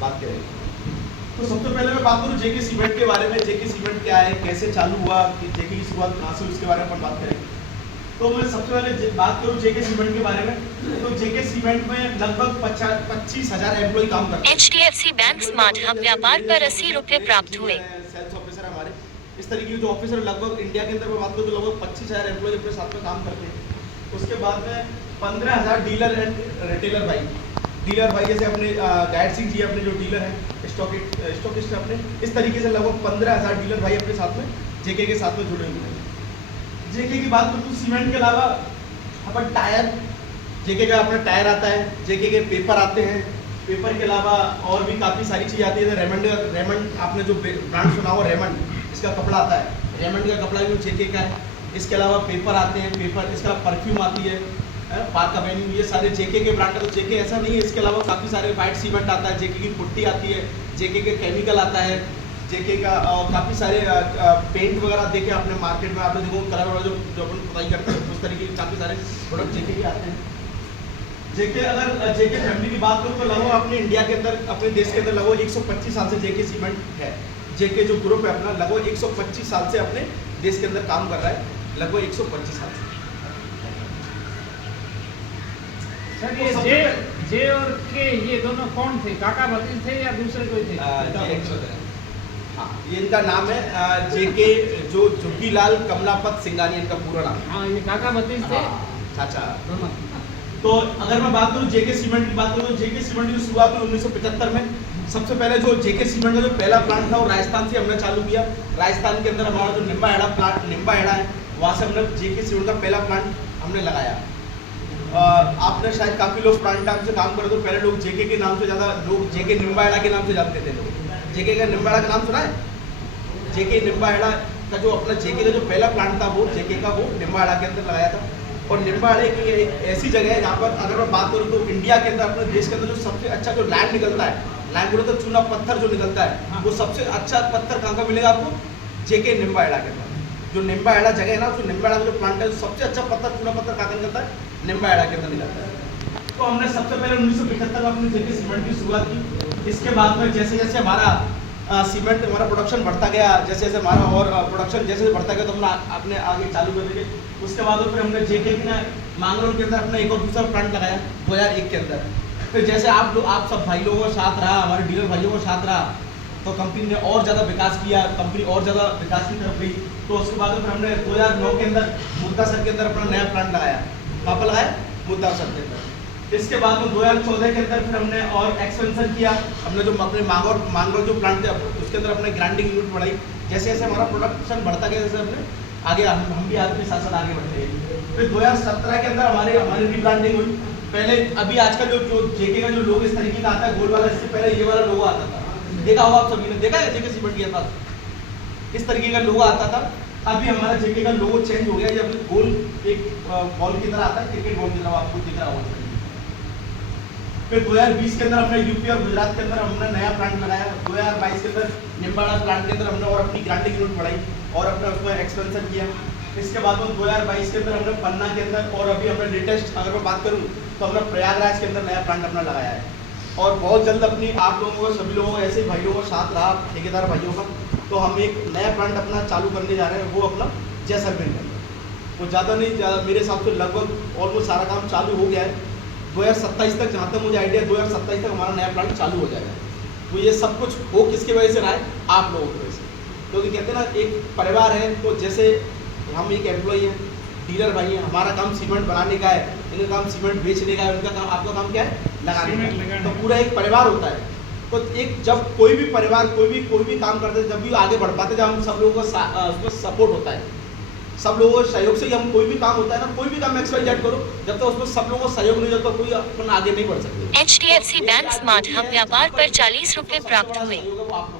बात करेंगे। तो सबसे पहले मैं बात करूँ जेके सीमेंट के बारे में। जेके सीमेंट क्या है, कैसे चालू हुआ, कि जेके की शुरुआत कहाँ से, उसके बारे में अपन बात करेंगे। तो मैं सबसे पहले बात करूँ जेके सीमेंट के बारे में। तो जेके सीमेंट में लगभग 25,000 एम्प्लॉय काम करते हैं। HDFC बैंक स्मार्ट हब व्यापार पर 80 रुपए प्राप्त हुए। सेल्स ऑफिसर हमारे इस तरीके के जो ऑफिसर लगभग इंडिया के अंदर में बात करूँ तो लगभग 25,000 एम्प्लॉय अपने साथ में काम करते हैं। उसके बाद में 15,000 डीलर एंड रिटेलर भाई जैसे अपने गायड सिंह जी अपने जो डीलर हैं, स्टॉकिस्ट अपने, इस तरीके से लगभग 15,000 डीलर भाई अपने साथ में जेके के साथ में जुड़े हुए हैं। जेके की बात करूँ तो सीमेंट के अलावा अपन टायर, जेके का अपना टायर आता है, जेके के पेपर आते हैं। पेपर के अलावा और भी काफ़ी सारी चीज़ आती है। रेमंड आपने जो ब्रांड सुना हो, रेमंड, इसका कपड़ा आता है, रेमंड का कपड़ा भी जेके का है। इसके अलावा पेपर आते हैं, पेपर, इसका परफ्यूम आती है, पार्क एवेन्यू, ये सारे जेके के ब्रांड है। तो जेके ऐसा नहीं है, इसके अलावा काफ़ी सारे वाइट सीमेंट आता है, जेके की पुट्टी आती है, जेके के केमिकल आता है, जेके का काफ़ी सारे पेंट वगैरह देखे आपने मार्केट में, आपने देखो कलर वाला जो अपन खुदाई करते हैं उस तरीके के काफ़ी सारे प्रोडक्ट जेके के आते हैं। जेके, अगर जेके फैमिली की बात करूँ तो लगभग अपने इंडिया के अंदर, अपने देश के अंदर लगभग 125 साल से जेके सीमेंट है। जेके जो ग्रुप है अपना लगभग 125 साल से अपने देश के अंदर काम कर रहा है, लगभग 125 साल से। सर ये जे और के ये दोनों कौन थे, काका भतीज थे या दूसरे कोई थे? हाँ, ये इनका नाम है जेके, जो झुग्गीलाल कमलापत सिंघानिया इनका पूरा नाम है। हाँ, ये काका भतीज थे चाचा दोनों। तो अगर मैं बात करूँ जेके सीमेंट की बात करूँ तो जेके सीमेंट की शुरुआत हुई 1975 में। सबसे पहले जो जेके सीमेंट का जो पहला प्लांट था वो राजस्थान से हमने चालू किया। राजस्थान के अंदर हमारा जो निम्बाहेड़ा है, वहाँ से हमने जेके सीमेंट का पहला प्लांट हमने लगाया। आपने शायद काफ़ी लोग प्लांट नाम से काम करे तो पहले लोग जेके के नाम से ज़्यादा, लोग जेके निम्बाहेड़ा के नाम से जानते थे। लोग जेके का निम्बाहेड़ा का नाम सुना है? जेके निम्बाहेड़ा का जो अपना जेके का जो पहला प्लांट था वो जेके का, वो निम्बाहेड़ा के अंदर लगाया था। और निम्बाहेड़े की एक ऐसी जगह है जहाँ पर अगर मैं बात करूँ तो इंडिया के अंदर, अपने देश के अंदर जो सबसे अच्छा जो लैंड निकलता है, लैंड बोले तो चूना पत्थर जो निकलता है, वो सबसे अच्छा पत्थर कहाँ का मिलेगा आपको? जेके निम्बाहेड़ा के अंदर। जो निम्बाहेड़ा जगह है ना, जो निम्बाहेड़ा का जो प्लांट है, सबसे अच्छा पत्थर, चूना पत्थर कहाँ का निकलता है? निम्बाहेड़ा के अंदर निकलता है। तो हमने सबसे पहले 1975 में अपने जेके सीमेंट की शुरुआत की। इसके बाद में जैसे जैसे हमारा सीमेंट, हमारा प्रोडक्शन बढ़ता गया, जैसे जैसे हमारा और प्रोडक्शन जैसे बढ़ता गया तो हमने अपने आगे चालू कर दिए। उसके बाद फिर हमने जेके की ना मांगरोल के अंदर अपना एक और दूसरा प्लांट लगाया 2001 के अंदर। फिर जैसे आप सब भाई लोगों का साथ रहा, हमारे डीलर भाइयों का साथ रहा, तो कंपनी ने और ज़्यादा विकास किया, कंपनी और ज़्यादा विकास की तरफ गई। तो उसके बाद फिर हमने 2009 के अंदर मुद्दासर के अंदर अपना नया प्लांट लगाया। कहाँ पर लगाया? मुद्दासर के अंदर। इसके बाद में 2014 के अंदर फिर हमने और एक्सपेंशन किया। हमने जो अपने मांगरोल जो प्लांट थे उसके अंदर अपने ग्राइंडिंग यूनिट बढ़ाई। जैसे जैसे हमारा प्रोडक्शन बढ़ता गया, जैसे हमने आगे हम भी आदमी साथ साथ आगे बढ़ते गए। फिर 2017 के अंदर हमारी रीब्रांडिंग हुई। पहले अभी आज का जो जेके का जो लोगो इस तरीके का आता है गोल वाला, इससे पहले ये वाला लोगो आता था, देखा होगा आप सभी ने, देखा है जेके सीमेंट के पास इस तरीके का लोगो आता था। अभी हमारा जेके का लोगो चेंज हो गया, ये अपने गोल एक बॉल की तरह आता है, क्रिकेट बॉल की तरह आपको दिख रहा होगा। फिर 2020 के अंदर हमने यूपी और गुजरात के अंदर हमने नया प्लांट लगाया। 2022 के अंदर निम्बाहेड़ा प्लांट के अंदर हमने और अपनी ग्राइंडिंग यूनिट बढ़ाई और अपना उसमें एक्सपेंशन किया। इसके बाद में 2022 के अंदर हमने पन्ना के अंदर, और अभी हमने लेटेस्ट अगर मैं बात करूँ तो हमने प्रयागराज के अंदर नया प्लांट अपना लगाया है। और बहुत जल्द अपनी आप लोगों का, सभी लोगों का, ऐसे भाई लोगों का साथ रहा, ठेकेदार भाइयों का, तो हम एक नया प्लांट अपना चालू करने जा रहे हैं, वो अपना जैसलमेर में। वो ज़्यादा नहीं, मेरे हिसाब से लगभग ऑलमोस्ट सारा काम चालू हो गया है। 2027 तक, जहाँ तक मुझे आइडिया, 2027 तक हमारा नया प्लांट चालू हो जाएगा। तो ये सब कुछ हो किसकी वजह से रहा है? आप लोगों की वजह से। क्योंकि कहते हैं ना, एक परिवार है, तो जैसे हम एक एम्प्लॉई हैं, डीलर भाई हैं, हमारा काम सीमेंट बनाने का है, इनका काम सीमेंट बेचने का है, उनका काम, आपका काम क्या है? लगाने का। तो पूरा एक परिवार होता है। तो एक जब कोई भी परिवार कोई भी काम करते हैं, जब भी आगे बढ़ पाते, जब हम सब लोगों का उसमें सपोर्ट होता है, सब लोगों के सहयोग से ही हम कोई भी काम होता है ना, कोई भी काम XYZ करो, जब तक उसमें सब लोगों का सहयोग नहीं होता, कोई अपन आगे नहीं बढ़ सकते। HDFC बैंक स्मार्ट हब व्यापार पर 40 रुपए प्राप्त हुए। सहयोग है वो आप